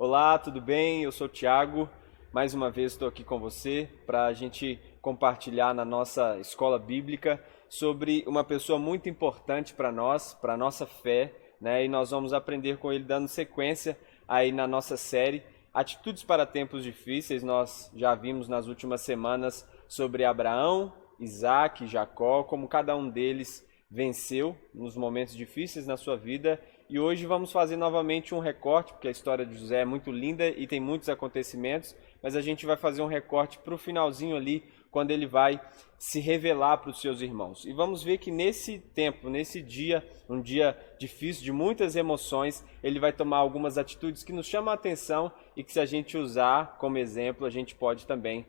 Olá, tudo bem? Eu sou o Thiago. Mais uma vez estou aqui com você para a gente compartilhar na nossa escola bíblica sobre uma pessoa muito importante para a nossa fé, né? E nós vamos aprender com ele dando sequência aí na nossa série Atitudes para Tempos Difíceis. Nós já vimos nas últimas semanas sobre Abraão, Isaac e Jacó, como cada um deles venceu nos momentos difíceis na sua vida. E hoje vamos fazer novamente um recorte, porque a história de José é muito linda e tem muitos acontecimentos, mas a gente vai fazer um recorte para o finalzinho ali, quando ele vai se revelar para os seus irmãos. E vamos ver que nesse tempo, nesse dia, um dia difícil, de muitas emoções, ele vai tomar algumas atitudes que nos chamam a atenção e que, se a gente usar como exemplo, a gente pode também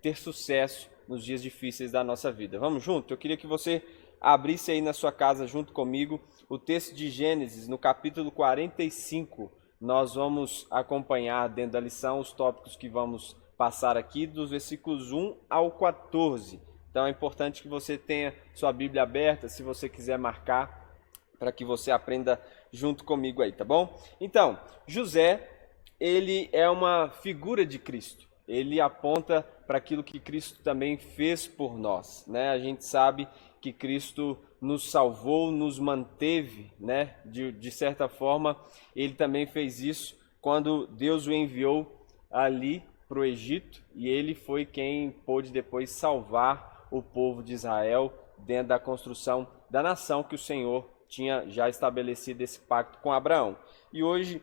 ter sucesso nos dias difíceis da nossa vida. Vamos junto? Eu queria que você abrisse aí na sua casa junto comigo o texto de Gênesis, no capítulo 45. Nós vamos acompanhar dentro da lição os tópicos que vamos passar aqui, dos versículos 1 ao 14. Então é importante que você tenha sua Bíblia aberta, se você quiser marcar, para que você aprenda junto comigo aí, tá bom? Então, José, ele é uma figura de Cristo. Ele aponta para aquilo que Cristo também fez por nós, né? A gente sabe que Cristo nos salvou, nos manteve, né? De certa forma, ele também fez isso quando Deus o enviou ali para o Egito, e ele foi quem pôde depois salvar o povo de Israel dentro da construção da nação que o Senhor tinha já estabelecido esse pacto com Abraão. E hoje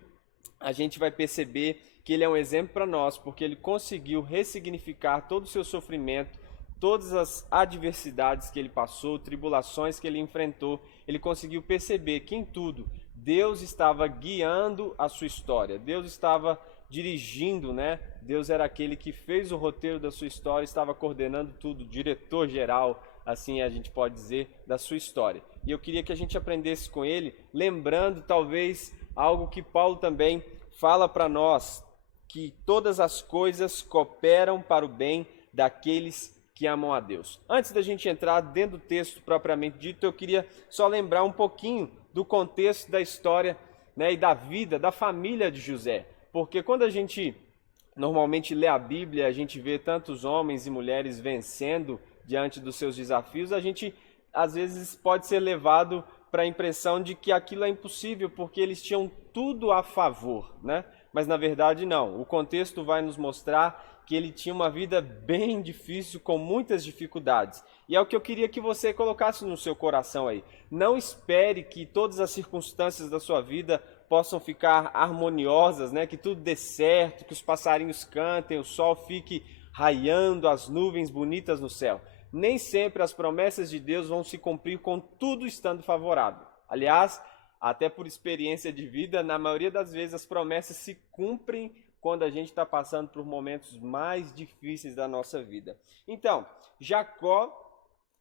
a gente vai perceber que ele é um exemplo para nós, porque ele conseguiu ressignificar todo o seu sofrimento, todas as adversidades que ele passou, tribulações que ele enfrentou. Ele conseguiu perceber que em tudo Deus estava guiando a sua história, Deus estava dirigindo, né? Deus era aquele que fez o roteiro da sua história, estava coordenando tudo, diretor-geral, assim a gente pode dizer, da sua história. E eu queria que a gente aprendesse com ele, lembrando talvez algo que Paulo também fala para nós, que todas as coisas cooperam para o bem daqueles que amam a Deus. Antes da gente entrar dentro do texto propriamente dito, eu queria só lembrar um pouquinho do contexto da história, né, e da vida, da família de José. Porque quando a gente normalmente lê a Bíblia, a gente vê tantos homens e mulheres vencendo diante dos seus desafios, a gente às vezes pode ser levado para a impressão de que aquilo é impossível, porque eles tinham tudo a favor, né? Mas na verdade não. O contexto vai nos mostrar que ele tinha uma vida bem difícil, com muitas dificuldades. E é o que eu queria que você colocasse no seu coração aí. Não espere que todas as circunstâncias da sua vida possam ficar harmoniosas, né? Que tudo dê certo, que os passarinhos cantem, o sol fique raiando, as nuvens bonitas no céu. Nem sempre as promessas de Deus vão se cumprir com tudo estando favorável. Aliás, até por experiência de vida, na maioria das vezes as promessas se cumprem quando a gente está passando por momentos mais difíceis da nossa vida. Então, Jacó,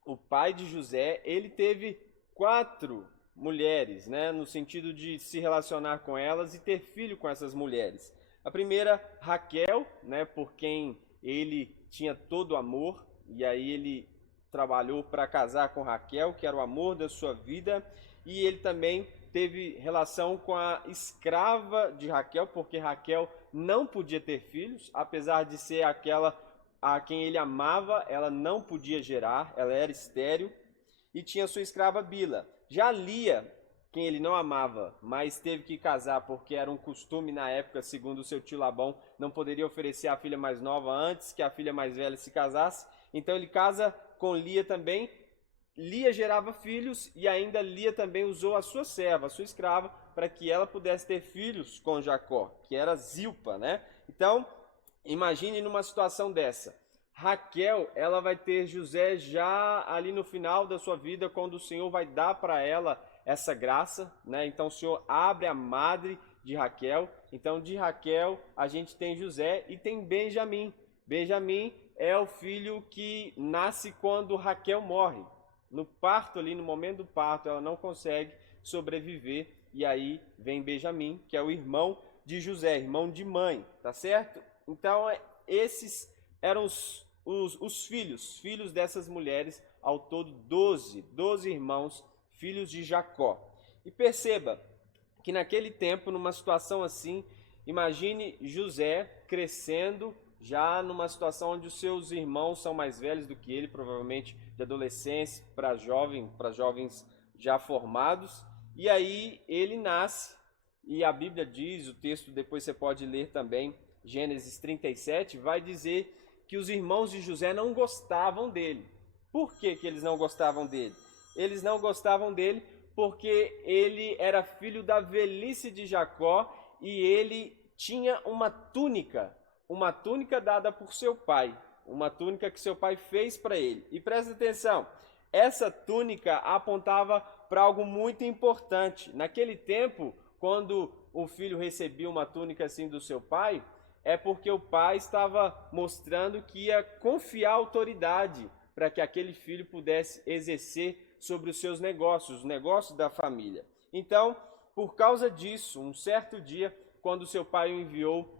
o pai de José, ele teve 4 mulheres, né, no sentido de se relacionar com elas e ter filho com essas mulheres. A primeira, Raquel, né, por quem ele tinha todo o amor, e aí ele trabalhou para casar com Raquel, que era o amor da sua vida, e ele também teve relação com a escrava de Raquel, porque Raquel não podia ter filhos, apesar de ser aquela a quem ele amava, ela não podia gerar, ela era estéril, e tinha sua escrava Bila. Já Lia, quem ele não amava, mas teve que casar porque era um costume na época, segundo o seu tio Labão, não poderia oferecer a filha mais nova antes que a filha mais velha se casasse, então ele casa com Lia também. Lia gerava filhos e ainda Lia também usou a sua serva, a sua escrava, para que ela pudesse ter filhos com Jacó, que era Zilpa, né? Então, imagine numa situação dessa. Raquel, ela vai ter José já ali no final da sua vida, quando o Senhor vai dar para ela essa graça, né? Então o Senhor abre a madre de Raquel. Então de Raquel a gente tem José e tem Benjamim. Benjamim é o filho que nasce quando Raquel morre. No parto ali, no momento do parto, ela não consegue sobreviver e aí vem Benjamim, que é o irmão de José, irmão de mãe, tá certo? Então esses eram os filhos dessas mulheres, ao todo 12 irmãos, filhos de Jacó. E perceba que naquele tempo, numa situação assim, Imagine José crescendo já numa situação onde os seus irmãos são mais velhos do que ele, provavelmente de adolescência para jovens já formados. E aí ele nasce, e a Bíblia diz, o texto depois você pode ler também, Gênesis 37, vai dizer que os irmãos de José não gostavam dele. Por que que eles não gostavam dele? Eles não gostavam dele porque ele era filho da velhice de Jacó e ele tinha uma túnica dada por seu pai, uma túnica que seu pai fez para ele. E presta atenção, essa túnica apontava para algo muito importante. Naquele tempo, quando um filho recebia uma túnica assim do seu pai, é porque o pai estava mostrando que ia confiar autoridade para que aquele filho pudesse exercer sobre os seus negócios, os negócios da família. Então, por causa disso, um certo dia, quando seu pai o enviou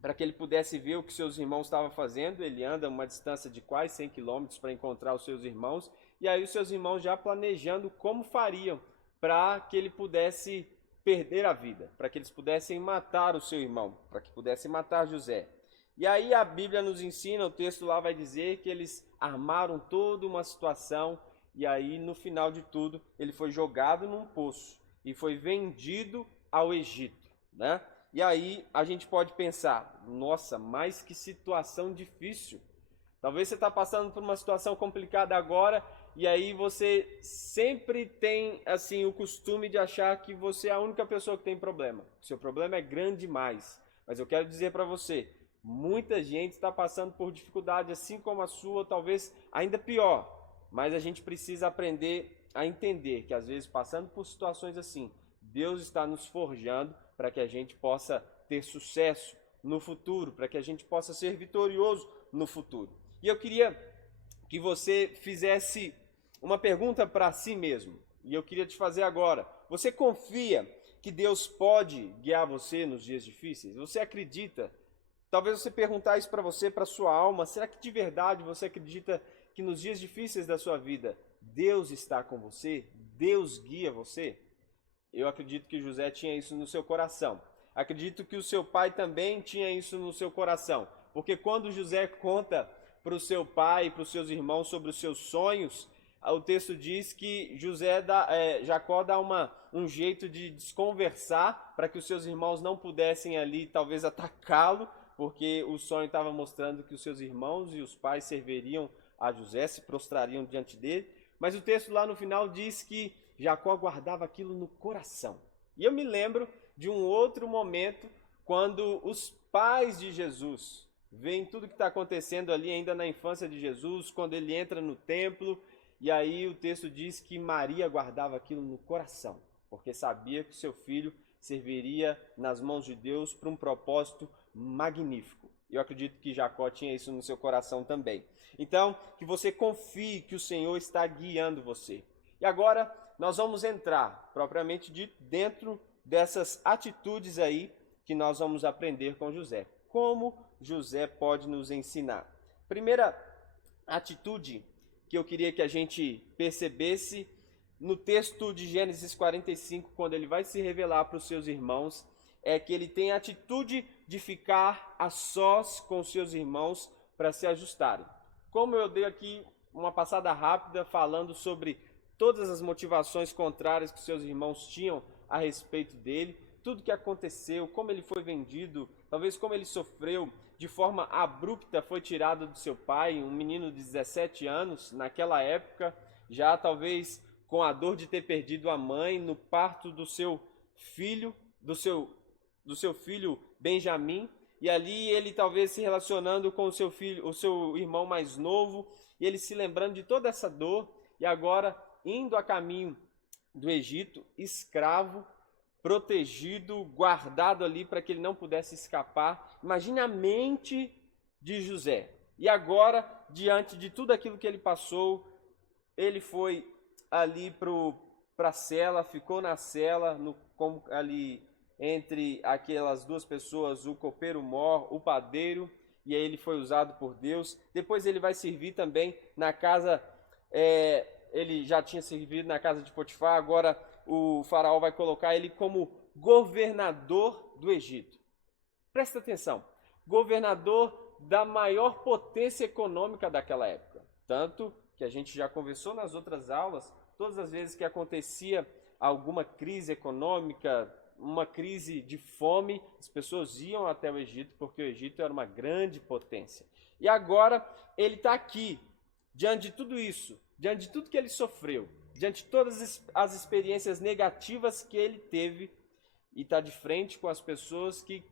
para que ele pudesse ver o que seus irmãos estavam fazendo, ele anda uma distância de quase 100 quilômetros para encontrar os seus irmãos, e aí os seus irmãos já planejando como fariam para que ele pudesse perder a vida, para que eles pudessem matar o seu irmão, para que pudessem matar José. E aí a Bíblia nos ensina, o texto lá vai dizer que eles armaram toda uma situação, e aí no final de tudo ele foi jogado num poço e foi vendido ao Egito, né? E aí a gente pode pensar, nossa, mas que situação difícil. Talvez você está passando por uma situação complicada agora e aí você sempre tem assim o costume de achar que você é a única pessoa que tem problema. O seu problema é grande demais. Mas eu quero dizer para você, muita gente está passando por dificuldade assim como a sua, talvez ainda pior. Mas a gente precisa aprender a entender que às vezes passando por situações assim, Deus está nos forjando para que a gente possa ter sucesso no futuro, para que a gente possa ser vitorioso no futuro. E eu queria que você fizesse uma pergunta para si mesmo, e eu queria te fazer agora. Você confia que Deus pode guiar você nos dias difíceis? Você acredita? Talvez você perguntar isso para você, para sua alma, será que de verdade você acredita que nos dias difíceis da sua vida, Deus está com você? Deus guia você? Eu acredito que José tinha isso no seu coração. Acredito que o seu pai também tinha isso no seu coração. Porque quando José conta para o seu pai e para os seus irmãos sobre os seus sonhos, o texto diz que Jacó dá um jeito de desconversar para que os seus irmãos não pudessem ali talvez atacá-lo, porque o sonho estava mostrando que os seus irmãos e os pais serviriam a José, se prostrariam diante dele. Mas o texto lá no final diz que Jacó guardava aquilo no coração. E eu me lembro de um outro momento, quando os pais de Jesus veem tudo que está acontecendo ali ainda na infância de Jesus, quando ele entra no templo, e aí o texto diz que Maria guardava aquilo no coração, porque sabia que seu filho serviria nas mãos de Deus para um propósito magnífico. Eu acredito que Jacó tinha isso no seu coração também. Então, que você confie que o Senhor está guiando você. E agora nós vamos entrar, propriamente dito, dentro dessas atitudes aí que nós vamos aprender com José. Como José pode nos ensinar? Primeira atitude que eu queria que a gente percebesse no texto de Gênesis 45, quando ele vai se revelar para os seus irmãos, é que ele tem a atitude de ficar a sós com os seus irmãos para se ajustarem. Como eu dei aqui uma passada rápida falando sobre todas as motivações contrárias que seus irmãos tinham a respeito dele, tudo que aconteceu, como ele foi vendido, talvez como ele sofreu, de forma abrupta foi tirado do seu pai, um menino de 17 anos, naquela época, já talvez com a dor de ter perdido a mãe no parto do seu filho, do seu filho Benjamim, e ali ele talvez se relacionando com o seu filho, o seu irmão mais novo, e ele se lembrando de toda essa dor, e agora indo a caminho do Egito, escravo, protegido, guardado ali para que ele não pudesse escapar. Imagine a mente de José. E agora, diante de tudo aquilo que ele passou, ele foi ali para a cela, ficou na cela, ali entre aquelas duas pessoas, o copeiro-mor, o padeiro, e aí ele foi usado por Deus. Depois ele vai servir também na casa, ele já tinha servido na casa de Potifar, agora o faraó vai colocar ele como governador do Egito. Presta atenção, governador da maior potência econômica daquela época. Tanto que a gente já conversou nas outras aulas, todas as vezes que acontecia alguma crise econômica, uma crise de fome, as pessoas iam até o Egito, porque o Egito era uma grande potência. E agora ele está aqui, diante de tudo isso, diante de tudo que ele sofreu, diante de todas as experiências negativas que ele teve, e está de frente com as pessoas que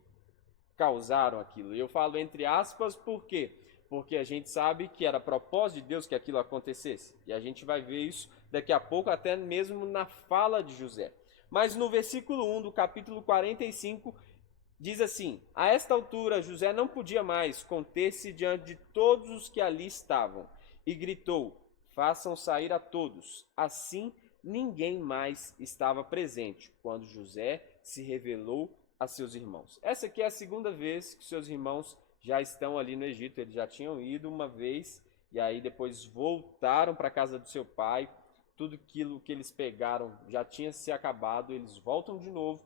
causaram aquilo. E eu falo entre aspas, por quê? Porque a gente sabe que era propósito de Deus que aquilo acontecesse. E a gente vai ver isso daqui a pouco, até mesmo na fala de José. Mas no versículo 1 do capítulo 45, diz assim: a esta altura José não podia mais conter-se diante de todos os que ali estavam, e gritou: façam sair a todos. Assim, ninguém mais estava presente, quando José se revelou a seus irmãos. Essa aqui é a segunda vez que seus irmãos já estão ali no Egito. Eles já tinham ido uma vez, e aí depois voltaram para a casa do seu pai. Tudo aquilo que eles pegaram já tinha se acabado, eles voltam de novo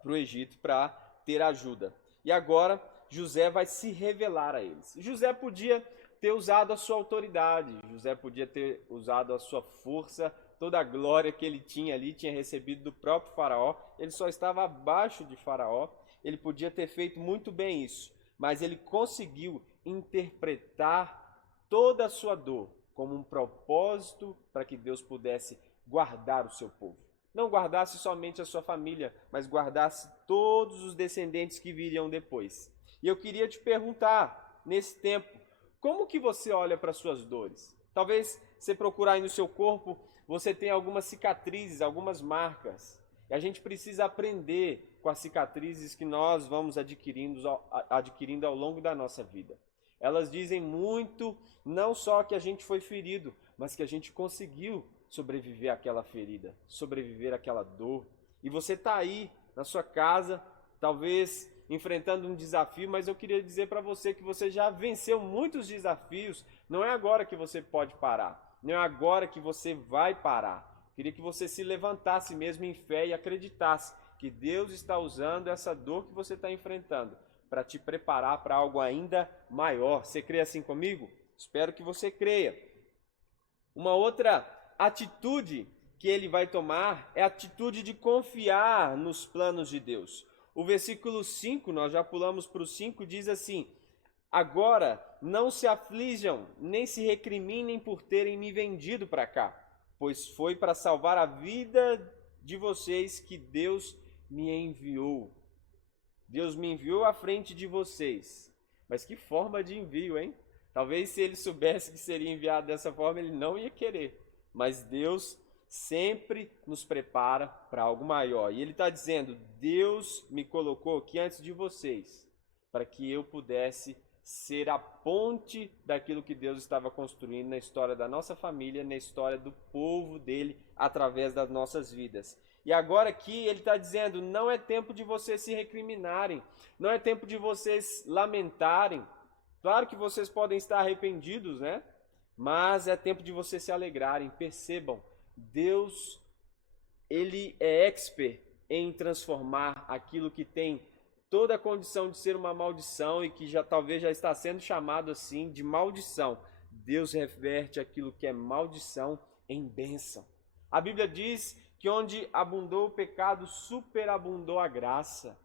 para o Egito para ter ajuda. E agora José vai se revelar a eles. José podia ter usado a sua autoridade, José podia ter usado a sua força, toda a glória que ele tinha ali, tinha recebido do próprio faraó, ele só estava abaixo de faraó, ele podia ter feito muito bem isso, mas ele conseguiu interpretar toda a sua dor como um propósito para que Deus pudesse guardar o seu povo. Não guardasse somente a sua família, mas guardasse todos os descendentes que viriam depois. E eu queria te perguntar, nesse tempo, como que você olha para as suas dores? Talvez você procurar aí no seu corpo, você tem algumas cicatrizes, algumas marcas. E a gente precisa aprender com as cicatrizes que nós vamos adquirindo ao longo da nossa vida. Elas dizem muito, não só que a gente foi ferido, mas que a gente conseguiu sobreviver àquela ferida, sobreviver àquela dor. E você está aí na sua casa, talvez enfrentando um desafio, mas eu queria dizer para você que você já venceu muitos desafios. Não é agora que você pode parar, não é agora que você vai parar. Queria que você se levantasse mesmo em fé e acreditasse que Deus está usando essa dor que você está enfrentando para te preparar para algo ainda maior. Você crê assim comigo? Espero que você creia. Uma outra atitude que ele vai tomar é a atitude de confiar nos planos de Deus. O versículo 5, nós já pulamos para o 5, diz assim: agora não se aflijam, nem se recriminem por terem me vendido para cá, pois foi para salvar a vida de vocês que Deus me enviou. Deus me enviou à frente de vocês. Mas que forma de envio, hein? Talvez se ele soubesse que seria enviado dessa forma, ele não ia querer. Mas Deus sempre nos prepara para algo maior. E ele está dizendo: Deus me colocou aqui antes de vocês, para que eu pudesse ser a ponte daquilo que Deus estava construindo na história da nossa família, na história do povo dele, através das nossas vidas. E agora aqui ele está dizendo: não é tempo de vocês se recriminarem, não é tempo de vocês lamentarem. Claro que vocês podem estar arrependidos, né? Mas é tempo de vocês se alegrarem. Percebam, Deus, ele é expert em transformar aquilo que tem toda a condição de ser uma maldição e que talvez já está sendo chamado assim de maldição. Deus reverte aquilo que é maldição em bênção. A Bíblia diz que onde abundou o pecado, superabundou a graça.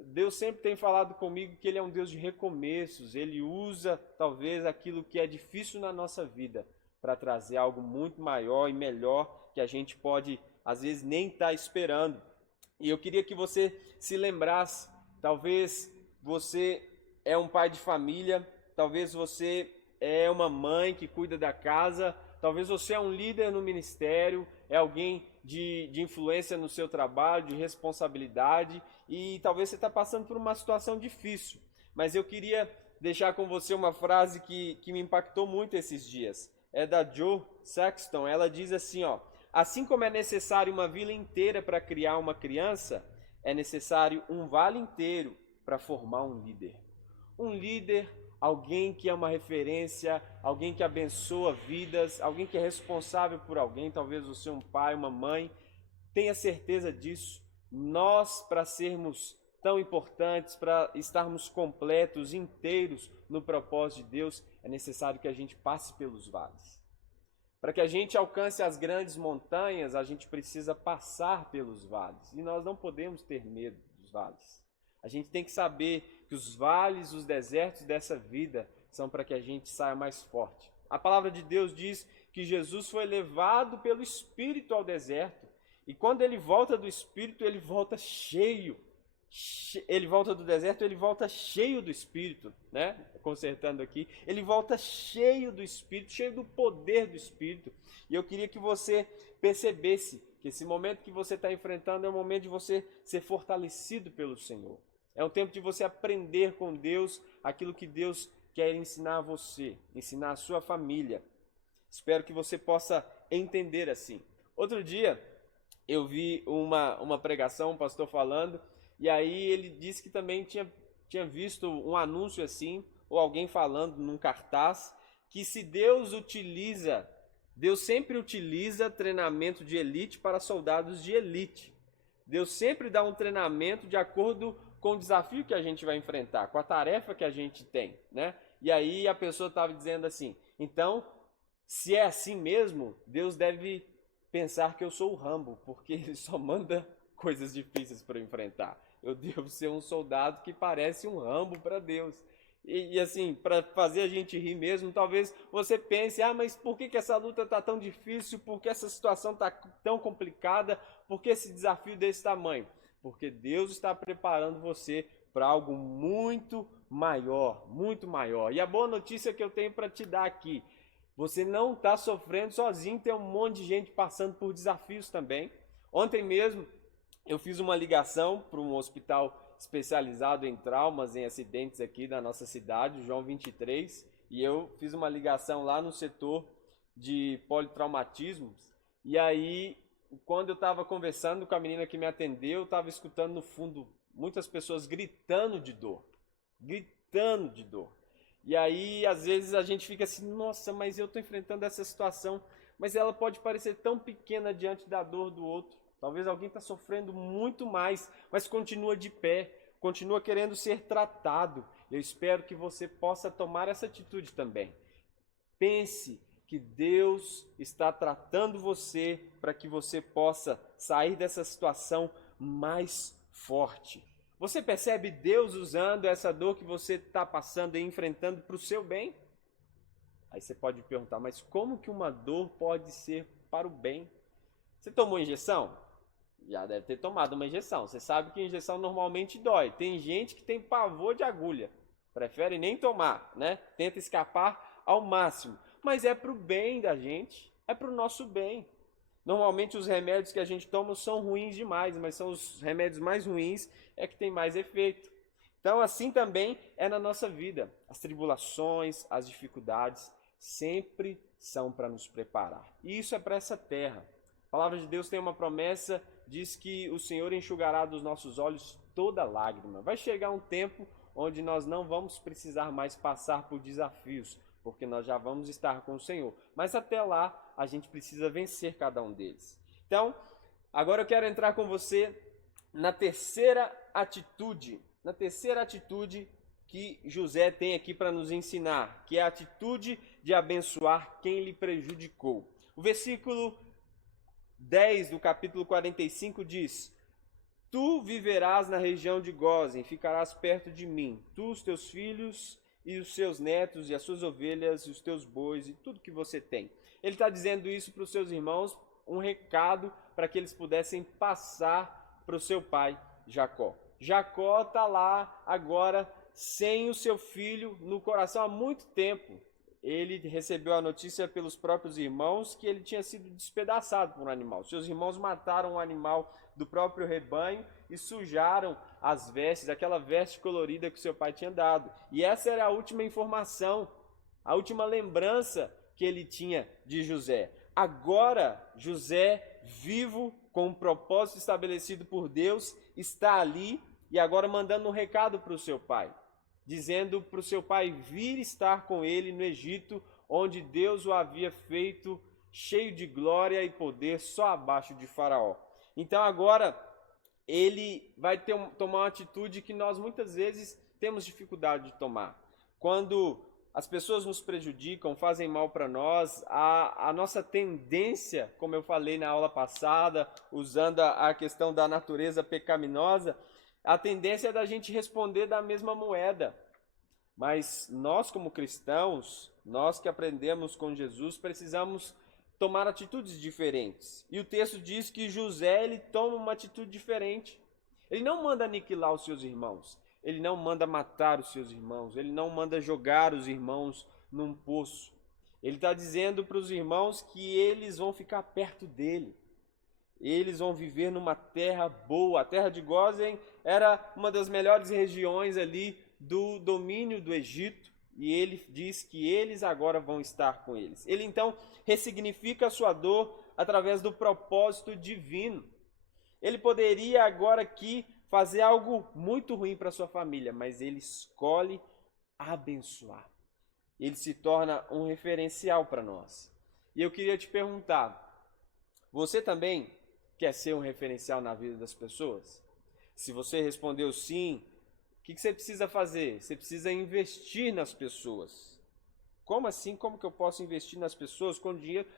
Deus sempre tem falado comigo que Ele é um Deus de recomeços. Ele usa talvez aquilo que é difícil na nossa vida para trazer algo muito maior e melhor que a gente pode às vezes nem estar esperando. E eu queria que você se lembrasse, talvez você é um pai de família, talvez você é uma mãe que cuida da casa, talvez você é um líder no ministério, é alguém de influência no seu trabalho, de responsabilidade, e talvez você está passando por uma situação difícil. Mas eu queria deixar com você uma frase que me impactou muito esses dias. É da Jo Saxton. Ela diz assim, ó: assim como é necessário uma vila inteira para criar uma criança, é necessário um vale inteiro para formar um líder. Um líder, alguém que é uma referência, alguém que abençoa vidas, alguém que é responsável por alguém, talvez você um pai, uma mãe. Tenha certeza disso. Nós, para sermos tão importantes para estarmos completos, inteiros no propósito de Deus, é necessário que a gente passe pelos vales. Para que a gente alcance as grandes montanhas, a gente precisa passar pelos vales. E nós não podemos ter medo dos vales. A gente tem que saber que os vales, os desertos dessa vida são para que a gente saia mais forte. A palavra de Deus diz que Jesus foi levado pelo Espírito ao deserto. E quando ele volta do Espírito, ele volta cheio. Ele volta do deserto, ele volta cheio do Espírito, né? Consertando aqui, ele volta cheio do Espírito, cheio do poder do Espírito. E eu queria que você percebesse que esse momento que você está enfrentando é um momento de você ser fortalecido pelo Senhor. É um tempo de você aprender com Deus aquilo que Deus quer ensinar a você, ensinar a sua família. Espero que você possa entender assim. Outro dia, eu vi uma pregação, um pastor falando, e aí ele disse que também tinha visto um anúncio assim, ou alguém falando num cartaz, que se Deus sempre utiliza treinamento de elite para soldados de elite. Deus sempre dá um treinamento de acordo com o desafio que a gente vai enfrentar, com a tarefa que a gente tem, né? E aí a pessoa estava dizendo assim, então, se é assim mesmo, Deus deve pensar que eu sou o Rambo, porque ele só manda coisas difíceis para eu enfrentar. Eu devo ser um soldado que parece um Rambo para Deus. E assim, para fazer a gente rir mesmo, talvez você pense, mas por que essa luta está tão difícil? Por que essa situação está tão complicada? Por que esse desafio desse tamanho? Porque Deus está preparando você para algo muito maior, muito maior. E a boa notícia que eu tenho para te dar aqui, você não está sofrendo sozinho, tem um monte de gente passando por desafios também. Ontem mesmo, eu fiz uma ligação para um hospital especializado em traumas, em acidentes aqui da nossa cidade, João 23, e eu fiz uma ligação lá no setor de politraumatismos, e aí, quando eu estava conversando com a menina que me atendeu, eu estava escutando no fundo muitas pessoas gritando de dor, e aí, às vezes, a gente fica assim, nossa, mas eu estou enfrentando essa situação, mas ela pode parecer tão pequena diante da dor do outro. Talvez alguém está sofrendo muito mais, mas continua de pé, continua querendo ser tratado. Eu espero que você possa tomar essa atitude também. Pense que Deus está tratando você para que você possa sair dessa situação mais forte. Você percebe Deus usando essa dor que você está passando e enfrentando para o seu bem? Aí você pode perguntar, mas como que uma dor pode ser para o bem? Você tomou injeção? Já deve ter tomado uma injeção. Você sabe que injeção normalmente dói. Tem gente que tem pavor de agulha. Prefere nem tomar, né? Tenta escapar ao máximo. Mas é para o bem da gente. É para o nosso bem. Normalmente os remédios que a gente toma são ruins demais, mas são os remédios mais ruins é que tem mais efeito. Então assim também é na nossa vida. As tribulações, as dificuldades sempre são para nos preparar. E isso é para essa terra. A palavra de Deus tem uma promessa, diz que o Senhor enxugará dos nossos olhos toda lágrima. Vai chegar um tempo onde nós não vamos precisar mais passar por desafios, porque nós já vamos estar com o Senhor. Mas até lá, a gente precisa vencer cada um deles. Então, agora eu quero entrar com você na terceira atitude que José tem aqui para nos ensinar, que é a atitude de abençoar quem lhe prejudicou. O versículo 10 do capítulo 45 diz: Tu viverás na região de Gósen, ficarás perto de mim, tu, os teus filhos e os seus netos, e as suas ovelhas, e os teus bois, e tudo que você tem. Ele está dizendo isso para os seus irmãos, um recado para que eles pudessem passar para o seu pai Jacó. Jacó está lá agora sem o seu filho no coração há muito tempo. Ele recebeu a notícia pelos próprios irmãos que ele tinha sido despedaçado por um animal. Seus irmãos mataram um animal do próprio rebanho e sujaram as vestes, aquela veste colorida que seu pai tinha dado. E essa era a última informação, a última lembrança que ele tinha de José. Agora, José, vivo, com um propósito estabelecido por Deus, está ali e agora mandando um recado para o seu pai, dizendo para o seu pai vir estar com ele no Egito, onde Deus o havia feito cheio de glória e poder, só abaixo de Faraó. Então agora ele vai tomar uma atitude que nós muitas vezes temos dificuldade de tomar. Quando as pessoas nos prejudicam, fazem mal para nós, a nossa tendência, como eu falei na aula passada, usando a questão da natureza pecaminosa, a tendência é da gente responder da mesma moeda. Mas nós, como cristãos, nós que aprendemos com Jesus, precisamos tomar atitudes diferentes. E o texto diz que José, ele toma uma atitude diferente. Ele não manda aniquilar os seus irmãos, ele não manda matar os seus irmãos, ele não manda jogar os irmãos num poço. Ele está dizendo para os irmãos que eles vão ficar perto dele. Eles vão viver numa terra boa. A terra de Gósen era uma das melhores regiões ali do domínio do Egito. E ele diz que eles agora vão estar com eles. Ele então ressignifica a sua dor através do propósito divino. Ele poderia agora aqui fazer algo muito ruim para sua família, mas ele escolhe abençoar. Ele se torna um referencial para nós. E eu queria te perguntar, você também quer ser um referencial na vida das pessoas? Se você respondeu sim, o que você precisa fazer? Você precisa investir nas pessoas. Como assim? Como que eu posso investir nas pessoas? Com dinheiro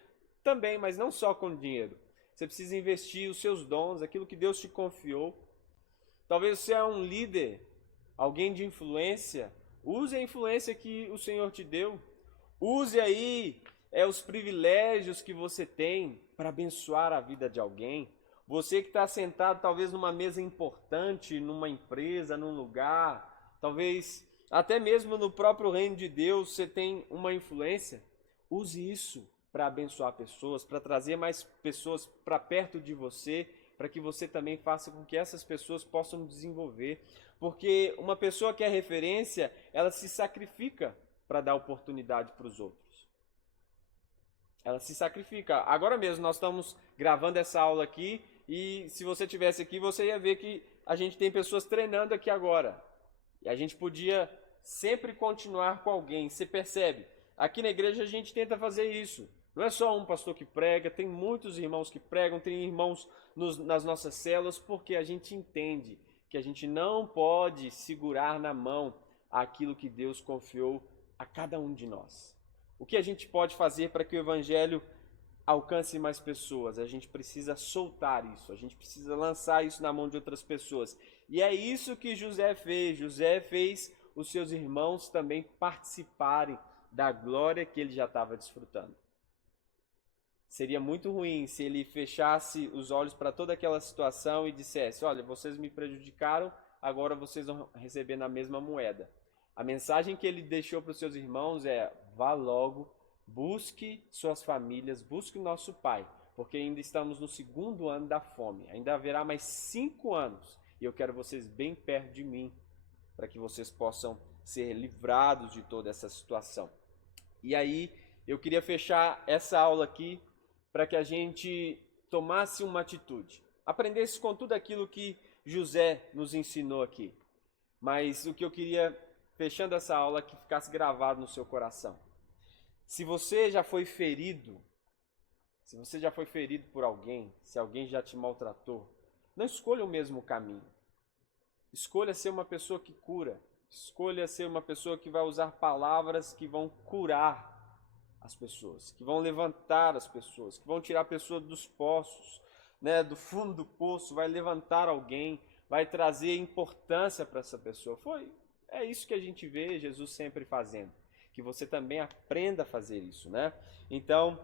também, mas não só com dinheiro. Você precisa investir os seus dons, aquilo que Deus te confiou. Talvez você é um líder, alguém de influência. Use a influência que o Senhor te deu. Use aí os privilégios que você tem para abençoar a vida de alguém. Você que está sentado talvez numa mesa importante, numa empresa, num lugar, talvez até mesmo no próprio reino de Deus você tem uma influência. Use isso para abençoar pessoas, para trazer mais pessoas para perto de você, para que você também faça com que essas pessoas possam desenvolver. Porque uma pessoa que é referência, ela se sacrifica para dar oportunidade para os outros. Ela se sacrifica. Agora mesmo nós estamos gravando essa aula aqui e se você estivesse aqui, você ia ver que a gente tem pessoas treinando aqui agora. E a gente podia sempre continuar com alguém. Você percebe? Aqui na igreja a gente tenta fazer isso. Não é só um pastor que prega, tem muitos irmãos que pregam, tem irmãos nas nossas células, porque a gente entende que a gente não pode segurar na mão aquilo que Deus confiou a cada um de nós. O que a gente pode fazer para que o evangelho alcance mais pessoas? A gente precisa soltar isso, a gente precisa lançar isso na mão de outras pessoas. E é isso que José fez. José fez os seus irmãos também participarem da glória que ele já estava desfrutando. Seria muito ruim se ele fechasse os olhos para toda aquela situação e dissesse: olha, vocês me prejudicaram, agora vocês vão receber na mesma moeda. A mensagem que ele deixou para os seus irmãos é: vá logo, busque suas famílias, busque o nosso pai, porque ainda estamos no 2º ano da fome, ainda haverá mais 5 anos, e eu quero vocês bem perto de mim, para que vocês possam ser livrados de toda essa situação. E aí, eu queria fechar essa aula aqui, para que a gente tomasse uma atitude, aprendesse com tudo aquilo que José nos ensinou aqui. Mas o que eu queria, fechando essa aula, que ficasse gravado no seu coração. Se você já foi ferido, se você já foi ferido por alguém, se alguém já te maltratou, não escolha o mesmo caminho. Escolha ser uma pessoa que cura. Escolha ser uma pessoa que vai usar palavras que vão curar as pessoas, que vão levantar as pessoas, que vão tirar a pessoa dos poços, né, do fundo do poço, vai levantar alguém, vai trazer importância para essa pessoa. É isso que a gente vê Jesus sempre fazendo, que você também aprenda a fazer isso, né? Então,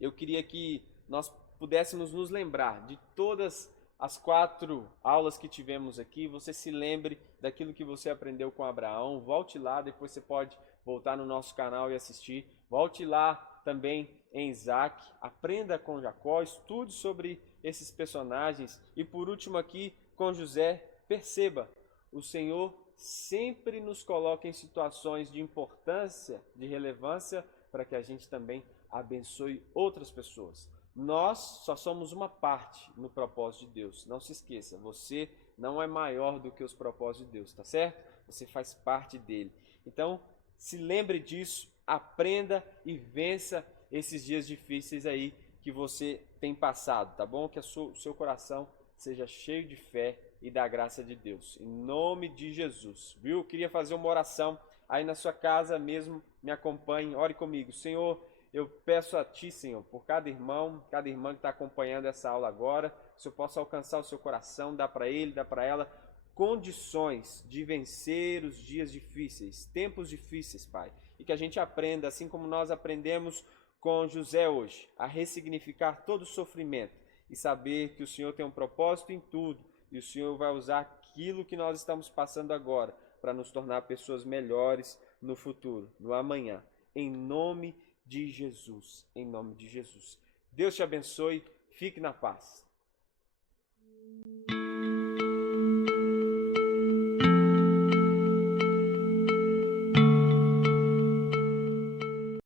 eu queria que nós pudéssemos nos lembrar de todas as 4 aulas que tivemos aqui. Você se lembre daquilo que você aprendeu com Abraão, volte lá, depois você pode voltar no nosso canal e assistir. Volte lá também em Isaac, aprenda com Jacó, estude sobre esses personagens. E por último aqui com José, perceba, o Senhor sempre nos coloca em situações de importância, de relevância, para que a gente também abençoe outras pessoas. Nós só somos uma parte no propósito de Deus. Não se esqueça, você não é maior do que os propósitos de Deus, tá certo? Você faz parte dele. Então, se lembre disso, aprenda e vença esses dias difíceis aí que você tem passado, tá bom? Que o seu coração seja cheio de fé e da graça de Deus. Em nome de Jesus. Viu? Eu queria fazer uma oração aí na sua casa mesmo. Me acompanhe, ore comigo. Senhor, eu peço a Ti, Senhor, por cada irmão, cada irmã que está acompanhando essa aula agora, se eu possa alcançar o seu coração, dar para ele, dar para ela condições de vencer os dias difíceis, tempos difíceis, Pai. E que a gente aprenda, assim como nós aprendemos com José hoje, a ressignificar todo o sofrimento e saber que o Senhor tem um propósito em tudo e o Senhor vai usar aquilo que nós estamos passando agora para nos tornar pessoas melhores no futuro, no amanhã. Em nome de Jesus, em nome de Jesus. Deus te abençoe, fique na paz.